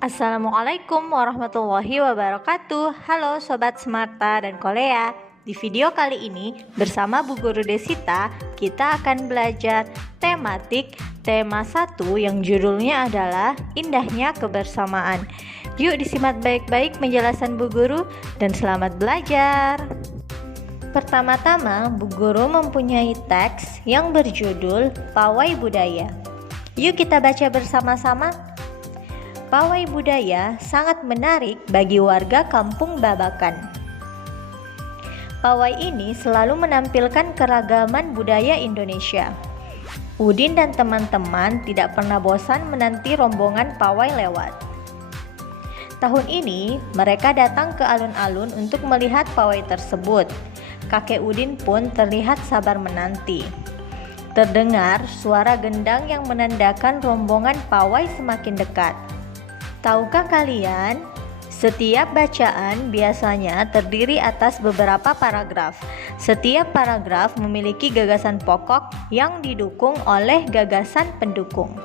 Assalamualaikum warahmatullahi wabarakatuh. Halo Sobat Smarta dan Kolea. Di video kali ini bersama Bu Guru Desita kita akan belajar tema 1 yang judulnya adalah Indahnya Kebersamaan. Yuk disimak baik-baik penjelasan Bu Guru dan selamat belajar. Pertama-tama Bu Guru mempunyai teks yang berjudul Pawai Budaya. Yuk kita baca bersama-sama. Pawai budaya sangat menarik bagi warga Kampung Babakan. Pawai ini selalu menampilkan keragaman budaya Indonesia. Udin dan teman-teman tidak pernah bosan menanti rombongan pawai lewat. Tahun ini mereka datang ke alun-alun untuk melihat pawai tersebut. Kakek Udin pun terlihat sabar menanti. Terdengar suara gendang yang menandakan rombongan pawai semakin dekat. Tahukah kalian, setiap bacaan biasanya terdiri atas beberapa paragraf. Setiap paragraf memiliki gagasan pokok yang didukung oleh gagasan pendukung.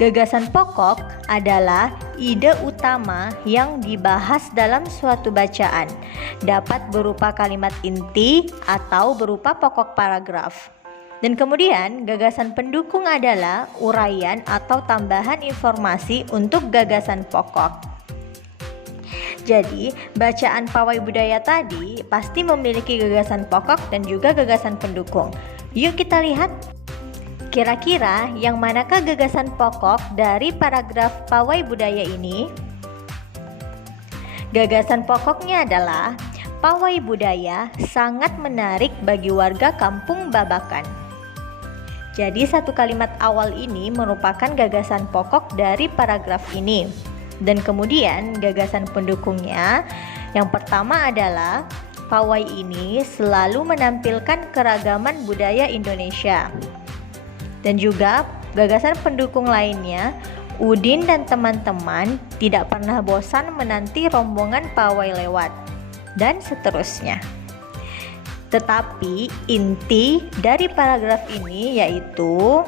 Gagasan pokok adalah ide utama yang dibahas dalam suatu bacaan, dapat berupa kalimat inti atau berupa pokok paragraf. Dan kemudian gagasan pendukung adalah uraian atau tambahan informasi untuk gagasan pokok. Jadi, bacaan pawai budaya tadi pasti memiliki gagasan pokok dan juga gagasan pendukung. Yuk kita lihat. Kira-kira yang manakah gagasan pokok dari paragraf pawai budaya ini? Gagasan pokoknya adalah pawai budaya sangat menarik bagi warga Kampung Babakan. Jadi satu kalimat awal ini merupakan gagasan pokok dari paragraf ini. Dan kemudian gagasan pendukungnya yang pertama adalah pawai ini selalu menampilkan keragaman budaya Indonesia. Dan juga gagasan pendukung lainnya, Udin dan teman-teman tidak pernah bosan menanti rombongan pawai lewat. Dan seterusnya. Tetapi inti dari paragraf ini yaitu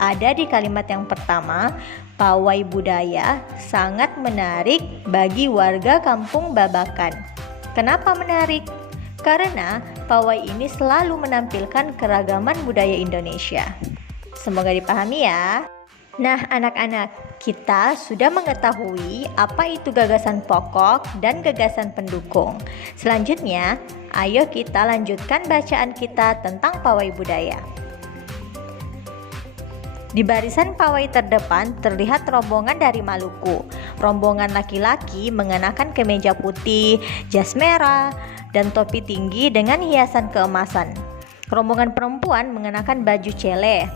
ada di kalimat yang pertama, pawai budaya sangat menarik bagi warga Kampung Babakan. Kenapa menarik? Karena pawai ini selalu menampilkan keragaman budaya Indonesia. Semoga dipahami ya. Nah anak-anak, kita sudah mengetahui apa itu gagasan pokok dan gagasan pendukung. Selanjutnya, ayo kita lanjutkan bacaan kita tentang pawai budaya. Di barisan pawai terdepan terlihat rombongan dari Maluku. Rombongan laki-laki mengenakan kemeja putih, jas merah, dan topi tinggi dengan hiasan keemasan. Rombongan perempuan mengenakan baju cele.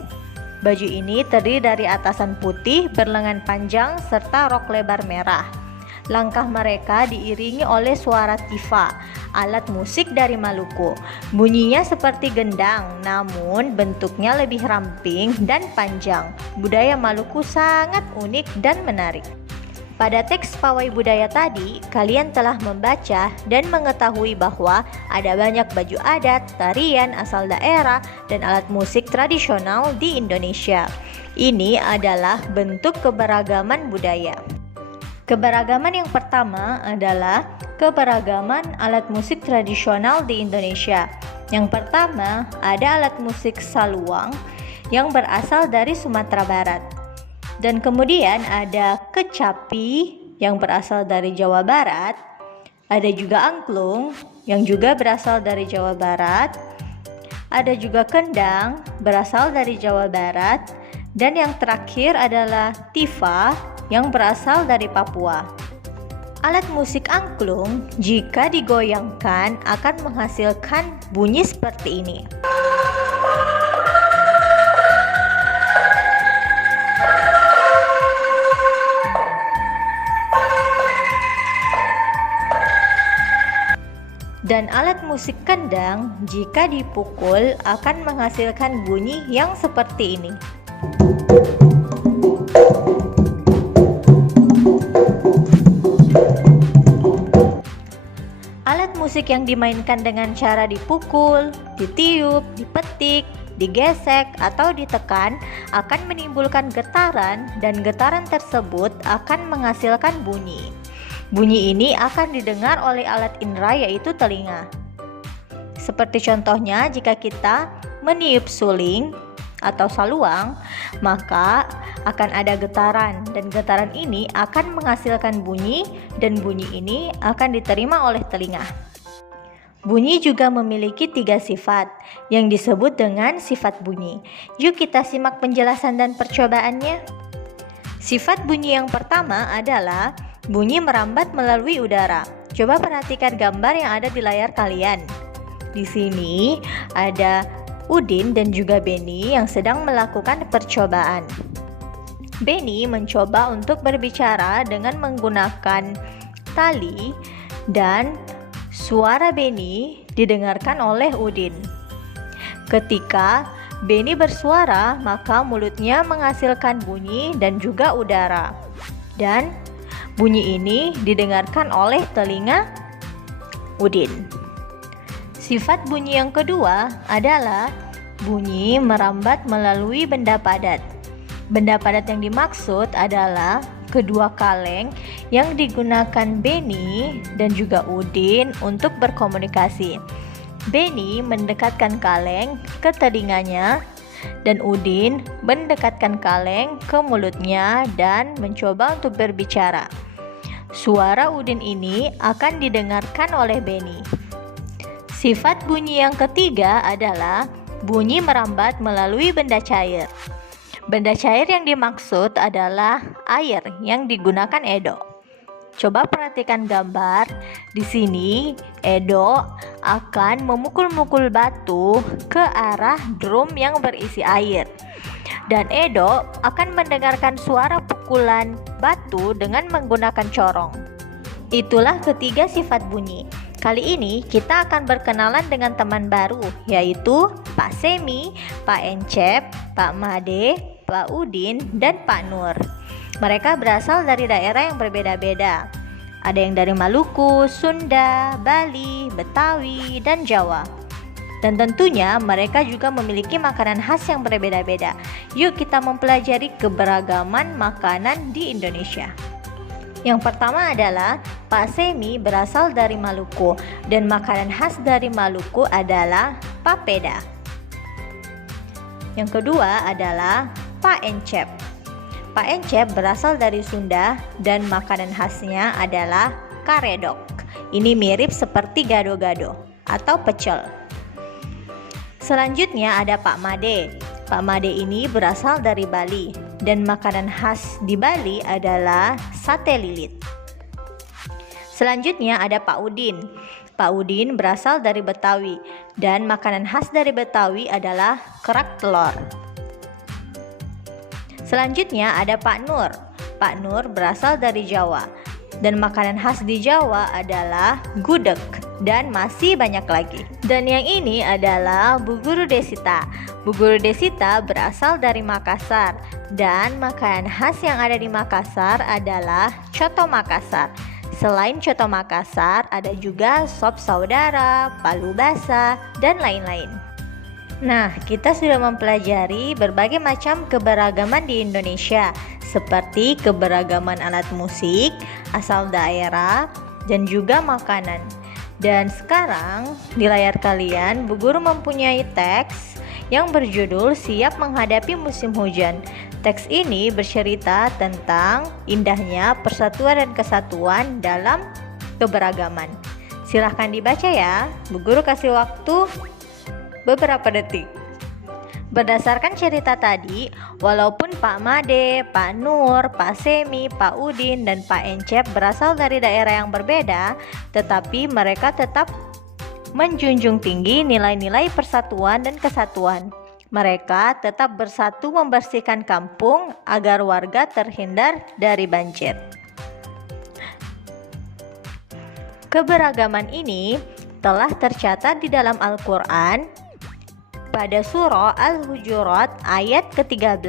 Baju ini terdiri dari atasan putih berlengan panjang serta rok lebar merah. Langkah mereka diiringi oleh suara tifa, alat musik dari Maluku. Bunyinya seperti gendang, namun bentuknya lebih ramping dan panjang. Budaya Maluku sangat unik dan menarik. Pada teks pawai budaya tadi, kalian telah membaca dan mengetahui bahwa ada banyak baju adat, tarian asal daerah, dan alat musik tradisional di Indonesia. Ini adalah bentuk keberagaman budaya. Keberagaman yang pertama adalah keberagaman alat musik tradisional di Indonesia. Yang pertama, ada alat musik saluang yang berasal dari Sumatera Barat. Dan kemudian ada kecapi yang berasal dari Jawa Barat. Ada juga angklung yang juga berasal dari Jawa Barat. Ada juga kendang berasal dari Jawa Barat. Dan yang terakhir adalah tifa yang berasal dari Papua. Alat musik angklung jika digoyangkan akan menghasilkan bunyi seperti ini. Dan alat musik kendang jika dipukul akan menghasilkan bunyi yang seperti ini. Alat musik yang dimainkan dengan cara dipukul, ditiup, dipetik, digesek, atau ditekan akan menimbulkan getaran dan getaran tersebut akan menghasilkan bunyi. Bunyi ini akan didengar oleh alat indera yaitu telinga. Seperti contohnya jika kita meniup suling atau saluang, maka akan ada getaran dan getaran ini akan menghasilkan bunyi dan bunyi ini akan diterima oleh telinga. Bunyi juga memiliki 3 sifat yang disebut dengan sifat bunyi. Yuk kita simak penjelasan dan percobaannya. Sifat bunyi yang pertama adalah bunyi merambat melalui udara. Coba perhatikan gambar yang ada di layar kalian. Di sini ada Udin dan juga Benny yang sedang melakukan percobaan. Benny mencoba untuk berbicara dengan menggunakan tali dan suara Benny didengarkan oleh Udin. Ketika Benny bersuara, maka mulutnya menghasilkan bunyi dan juga udara. Dan bunyi ini didengarkan oleh telinga Udin. Sifat bunyi yang kedua adalah bunyi merambat melalui benda padat. Benda padat yang dimaksud adalah kedua kaleng yang digunakan Benny dan juga Udin untuk berkomunikasi. Benny mendekatkan kaleng ke telinganya dan Udin mendekatkan kaleng ke mulutnya dan mencoba untuk berbicara. Suara Udin ini akan didengarkan oleh Benny. Sifat bunyi yang ketiga adalah bunyi merambat melalui benda cair. Benda cair yang dimaksud adalah air yang digunakan Edo. Coba perhatikan gambar. Di sini Edo akan memukul-mukul batu ke arah drum yang berisi air. Dan Edo akan mendengarkan suara pukulan batu dengan menggunakan corong. Itulah ketiga sifat bunyi. Kali ini kita akan berkenalan dengan teman baru, yaitu Pak Semi, Pak Encep, Pak Made, Pak Udin, dan Pak Nur. Mereka berasal dari daerah yang berbeda-beda. Ada yang dari Maluku, Sunda, Bali, Betawi, dan Jawa. Dan tentunya mereka juga memiliki makanan khas yang berbeda-beda. Yuk kita mempelajari keberagaman makanan di Indonesia. Yang pertama adalah Pak Semi berasal dari Maluku dan makanan khas dari Maluku adalah papeda. Yang kedua adalah Pak Encep. Pak Encep berasal dari Sunda dan makanan khasnya adalah karedok. Ini mirip seperti gado-gado atau pecel. Selanjutnya ada Pak Made. Pak Made ini berasal dari Bali dan makanan khas di Bali adalah sate lilit. Selanjutnya ada Pak Udin. Pak Udin berasal dari Betawi dan makanan khas dari Betawi adalah kerak telur. Selanjutnya ada Pak Nur. Pak Nur berasal dari Jawa dan makanan khas di Jawa adalah gudeg dan masih banyak lagi. Dan yang ini adalah Bu Guru Desita. Bu Guru Desita berasal dari Makassar dan makanan khas yang ada di Makassar adalah coto Makassar. Selain coto Makassar, ada juga sop saudara, palu basah, dan lain-lain. Nah, kita sudah mempelajari berbagai macam keberagaman di Indonesia, seperti keberagaman alat musik, asal daerah, dan juga makanan. Dan sekarang di layar kalian, Bu Guru mempunyai teks yang berjudul Siap Menghadapi Musim Hujan. Teks ini bercerita tentang indahnya persatuan dan kesatuan dalam keberagaman. Silahkan dibaca ya, Bu Guru kasih waktu beberapa detik. Berdasarkan cerita tadi, walaupun Pak Made, Pak Nur, Pak Semi, Pak Udin, dan Pak Encep berasal dari daerah yang berbeda, tetapi mereka tetap menjunjung tinggi nilai-nilai persatuan dan kesatuan. Mereka tetap bersatu membersihkan kampung agar warga terhindar dari banjir. Keberagaman ini telah tercatat di dalam Al-Quran pada surah Al-Hujurat ayat ke-13,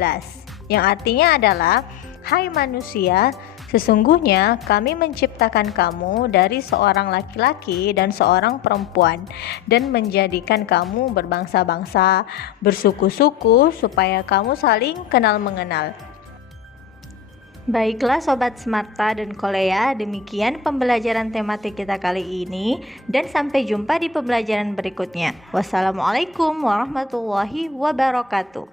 yang artinya adalah Hai manusia, sesungguhnya kami menciptakan kamu dari seorang laki-laki dan seorang perempuan dan menjadikan kamu berbangsa-bangsa, bersuku-suku supaya kamu saling kenal mengenal. Baiklah Sobat Smarta dan Kolea, demikian pembelajaran tematik kita kali ini dan sampai jumpa di pembelajaran berikutnya. Wassalamualaikum warahmatullahi wabarakatuh.